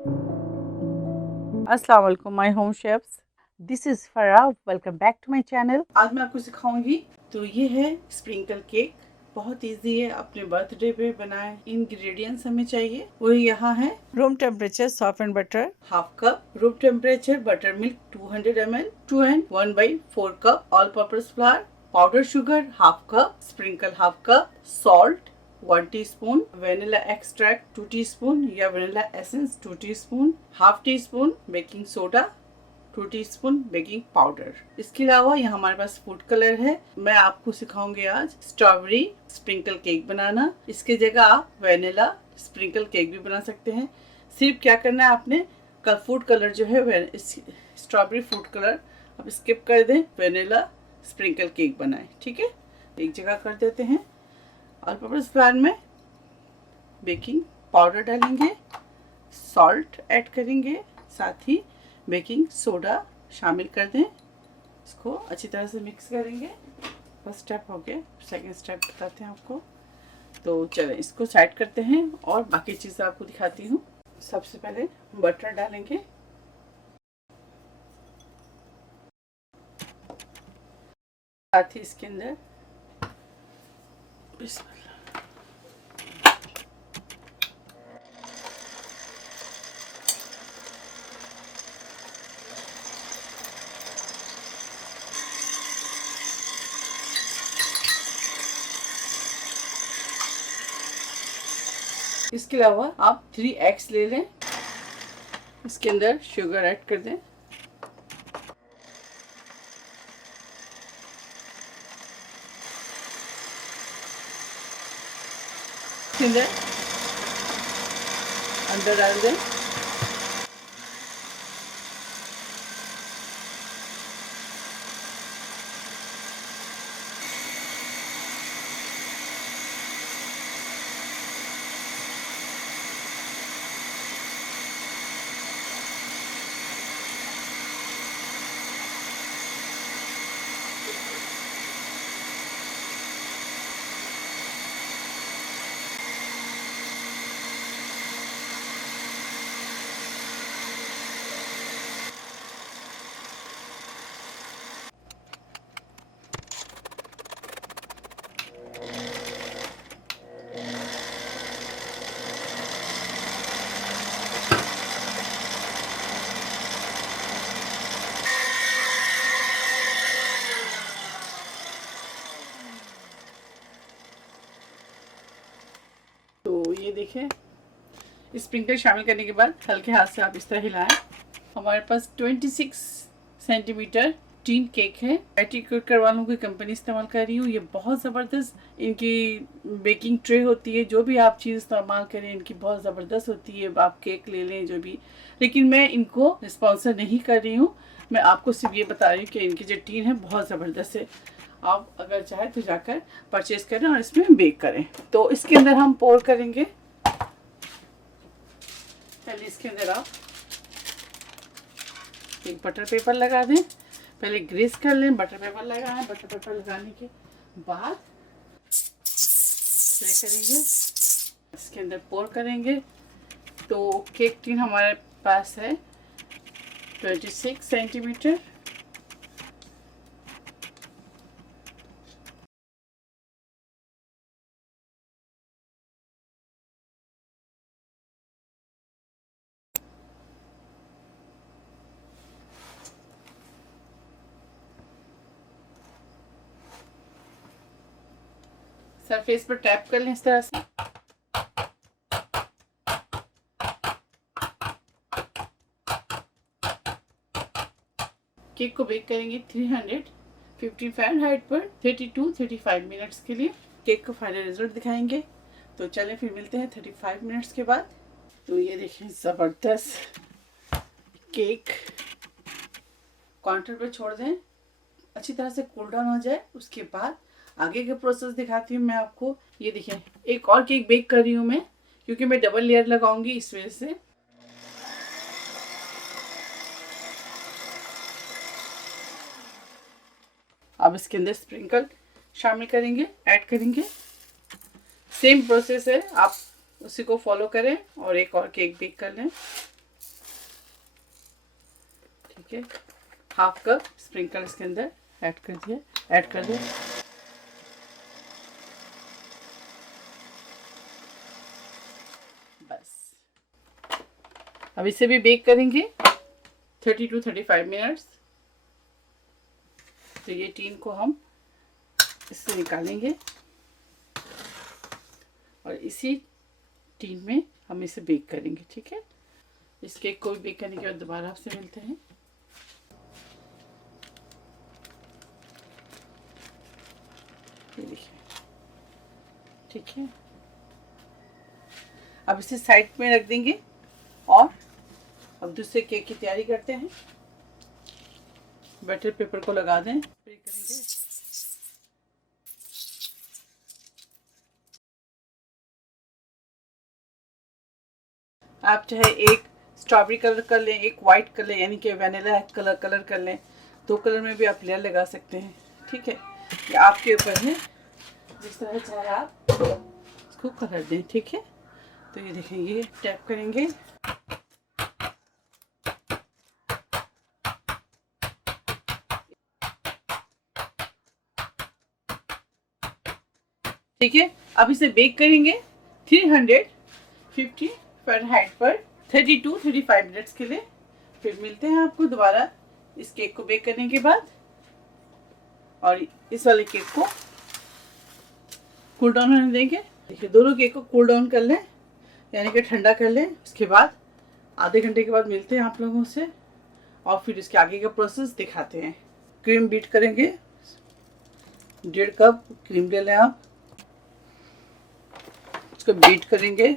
अस्सलाम वालेकुम my home chefs, this is Farah. Welcome back to my channel. आज मैं आपको सिखाऊंगी तो ये है स्प्रिंकल केक। बहुत इजी है, अपने बर्थडे पे बनाए। इंग्रेडिएंट्स हमें चाहिए वो यहाँ है। Room temperature soft butter half cup, room temperature butter milk 200 ml, 2 and 1/4 cup all purpose flour, powder sugar half cup, sprinkle half cup, salt 1 teaspoon, vanilla extract 2 teaspoon या vanilla essence 2 teaspoon, half teaspoon baking soda, 2 teaspoon baking powder. इसके अलावा यहाँ हमारे पास food colour है। मैं आपको सिखाऊंगी आज strawberry sprinkle cake बनाना। इसकी जगह आप वेनिला स्प्रिंकल केक भी बना सकते हैं। सिर्फ क्या करना है आपने, फूड कलर जो है स्ट्रॉबेरी फूड कलर आप स्किप कर दें, वेनिला स्प्रिंकल केक बनाएं। ठीक है, एक जगह कर देते हैं। ऑल पर्पस फ्लावर में बेकिंग पाउडर डालेंगे, सॉल्ट ऐड करेंगे, साथ ही बेकिंग सोडा शामिल कर दें। इसको अच्छी तरह से मिक्स करेंगे। फर्स्ट स्टेप हो गया, सेकंड स्टेप बताते हैं आपको। तो चलें इसको साइड करते हैं और बाकी चीज़ें आपको दिखाती हूँ। सबसे पहले बटर डालेंगे, साथ ही इसके अंदर इसके अलावा आप 3 एग्स ले लें, इसके अंदर शुगर ऐड कर दें, इसके अंदर डाल दें तो ये देखें, स्प्रिंकल शामिल करने के बाद हल्के हाथ से आप इस तरह हिलाएं। हमारे पास 26 सेंटीमीटर टीन केक है। पैटी कुकर वालों की कंपनी इस्तेमाल कर रही हूँ। ये बहुत ज़बरदस्त इनकी बेकिंग ट्रे होती है। जो भी आप चीज़ इस्तेमाल करें इनकी बहुत ज़बरदस्त होती है। आप केक ले लें जो भी, लेकिन मैं इनको स्पॉन्सर नहीं कर रही हूँ। मैं आपको सिर्फ ये बता रही हूँ कि इनकी जो टीन है बहुत ज़बरदस्त है। आप अगर चाहे तो जाकर परचेज करें और इसमें बेक करें। तो इसके अंदर हम पोर करेंगे। पहले इसके अंदर आप एक बटर पेपर लगा दें। पहले ग्रीस कर लें, बटर पेपर लगाएं। बटर पेपर लगाने के बाद स्प्रे करेंगे, इसके अंदर पोर करेंगे। तो केक टिन हमारे पास है 26 सेंटीमीटर। सरफेस पर टैप कर लें इस तरह से। केक को बेक करेंगे 350 फ़ारेनहाइट पर 32-35 मिनट्स के लिए। केक को फाइनल रिजल्ट दिखाएंगे। तो चलें फिर मिलते हैं 35 मिनट्स के बाद। तो ये देखें, ज़बरदस्त केक काउंटर पर छोड़ दें, अच्छी तरह से कूल डाउन हो जाए। उसके बाद आगे के प्रोसेस दिखाती हूँ मैं आपको। ये देखें, एक और केक बेक कर रही हूँ मैं, क्योंकि मैं डबल लेयर लगाऊंगी इस वजह से। अब इसके अंदर स्प्रिंकल शामिल करेंगे, ऐड करेंगे। सेम प्रोसेस है, आप उसी को फॉलो करें और एक और केक बेक कर लें। ठीक है, हाफ कप स्प्रिंकल इसके अंदर ऐड कर दिया। बस अब इसे भी बेक करेंगे 30 to 35 मिनट्स। तो ये टीन को हम इससे निकालेंगे और इसी टीन में हम इसे बेक करेंगे। ठीक है, इस केक को भी बेक करने के बाद दोबारा आपसे मिलते हैं। ये देखिए, ठीक है, अब इसे साइड में रख देंगे और अब दूसरे केक की तैयारी करते हैं। बटर पेपर को लगा दें, स्प्रे करेंगे। आप चाहे एक स्ट्रॉबेरी कलर कर लें, एक वाइट कर लें, यानी कि वैनिला कलर कर लें। दो कलर में भी आप लेयर लगा सकते हैं। ठीक है, ये आपके ऊपर है, जिस तरह चाहे आप इसको कलर दें। ठीक है, तो ये देखेंगे, टैप करेंगे, ठीक है। अब इसे बेक करेंगे 350 फ़ारेनहाइट पर 30 to 35 मिनट्स के लिए। फिर मिलते हैं आपको दोबारा इस केक को बेक करने के बाद। और इस वाले केक को कूल डाउन होने देंगे। देखिए, दोनों केक को कूल डाउन कर लें, यानी कि ठंडा कर लें। उसके बाद आधे घंटे के बाद मिलते हैं आप लोगों से और फिर इसके आगे का प्रोसेस दिखाते हैं। क्रीम बीट करेंगे, 1.5 कप क्रीम ले लें आप, उसको बीट करेंगे।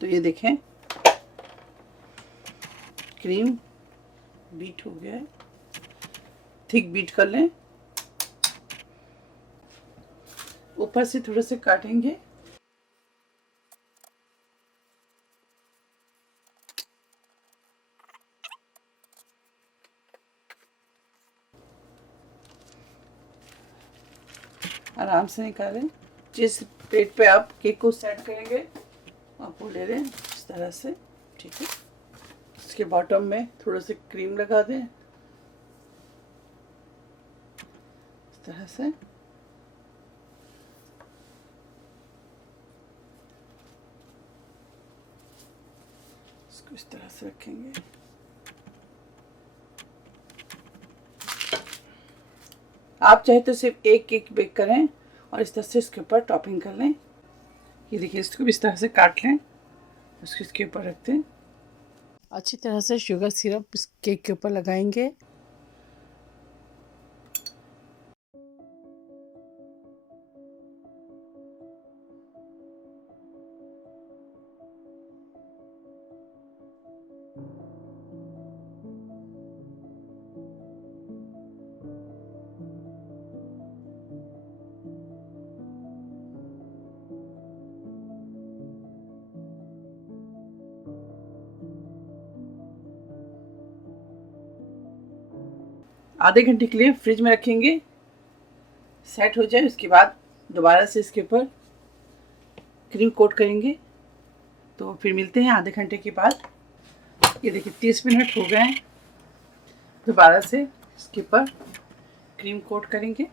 तो ये देखें, क्रीम बीट हो गया है, थिक बीट कर लें। ऊपर से थोड़ा से काटेंगे, आराम से निकालें। जिस प्लेट पे आप केक को सेट करेंगे आप वो ले लें, इस तरह से। ठीक है, इसके बॉटम में थोड़ा सा क्रीम लगा दें, इस तरह से। इसको इस तरह से रखेंगे। आप चाहे तो सिर्फ एक केक बेक करें और इस तरह से इसके ऊपर टॉपिंग कर लें। ये देखिए, इसको भी इस तरह से काट लें, उसको इसके ऊपर रख दें। अच्छी तरह से शुगर सिरप इस केक के ऊपर लगाएंगे। आधे घंटे के लिए फ्रिज में रखेंगे, सेट हो जाए। उसके बाद दोबारा से इसके ऊपर क्रीम कोट करेंगे। तो फिर मिलते हैं आधे घंटे के बाद। ये देखिए, 30 मिनट हो गए हैं। दोबारा से इसके ऊपर क्रीम कोट करेंगे।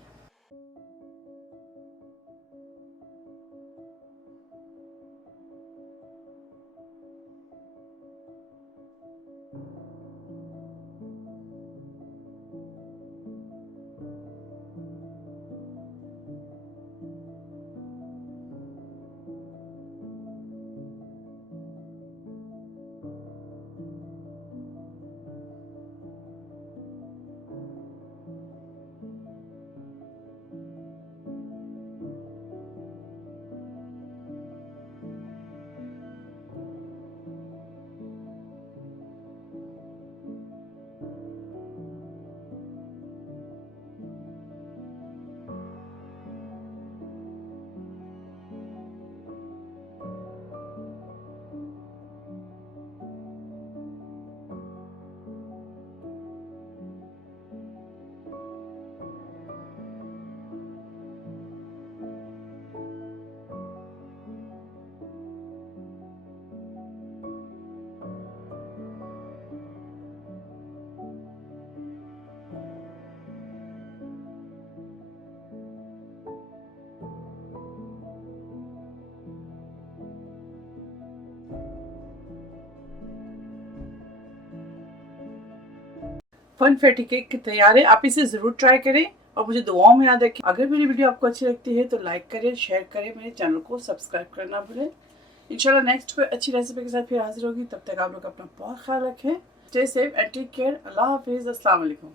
फनफेटी केक तैयार है। आप इसे ज़रूर ट्राई करें और मुझे दुआओं में याद रखें। अगर मेरी वीडियो आपको अच्छी लगती है तो लाइक करें, शेयर करें, मेरे चैनल को सब्सक्राइब करना ना भूलें। इंशाल्लाह नेक्स्ट कोई अच्छी रेसिपी के साथ फिर हाजिर होगी। तब तक आप लोग अपना बहुत ख्याल रखें। Stay safe and take care. Allah हाफिज़। अस्सलाम वालेकुम।